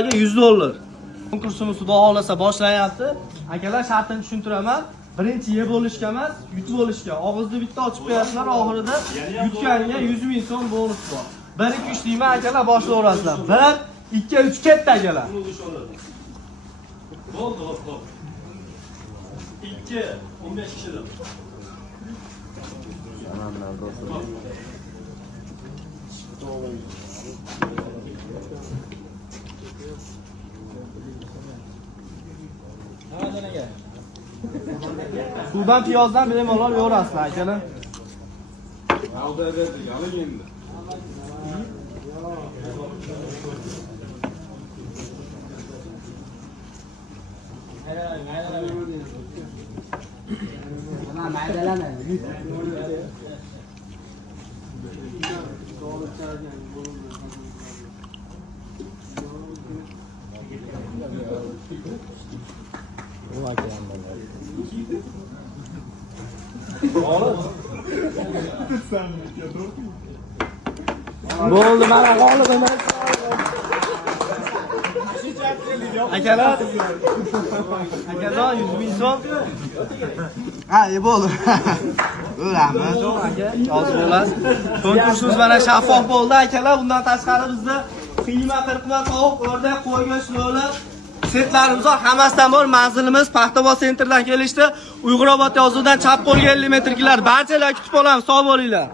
$100. Konkursimiz xudo xolasa boshlanyapti. Akalar, shartini tushuntiraman. Birinchi yeb olishga emas, yutib olishga. Og'izni bitta ochib qo'yasizlar, oxirida yutganiga 100 ming so'm bonus bor. 1 2 3 deyman akalar, boshlayverasizlar. 1 2 3 ketdi akalar. Bo'ldi, hop. 2 15 kishidir. Suvdan piyozdan bemalol yo'rasizlar akalar. Bo'ldi, mana g'olib emas. Akalar, 100 ming so'm. Ha, bo'ldi. O'ramiz. Hozir bo'ladi. Konkursimiz mana shaffof bo'ldi akalar. Bundan tashqari bizda qiyma, qirqma, tovuq, o'rdak, qo'y go'shtlar, setlarimiz bor. Hammasidan bor. Manzilimiz Paxtobod sentrdan kelishdi. Uyg'urobod yozuvidan chap qo'lga 50 metrliklar. Barchalar kutib olamiz. Sog' bo'linglar.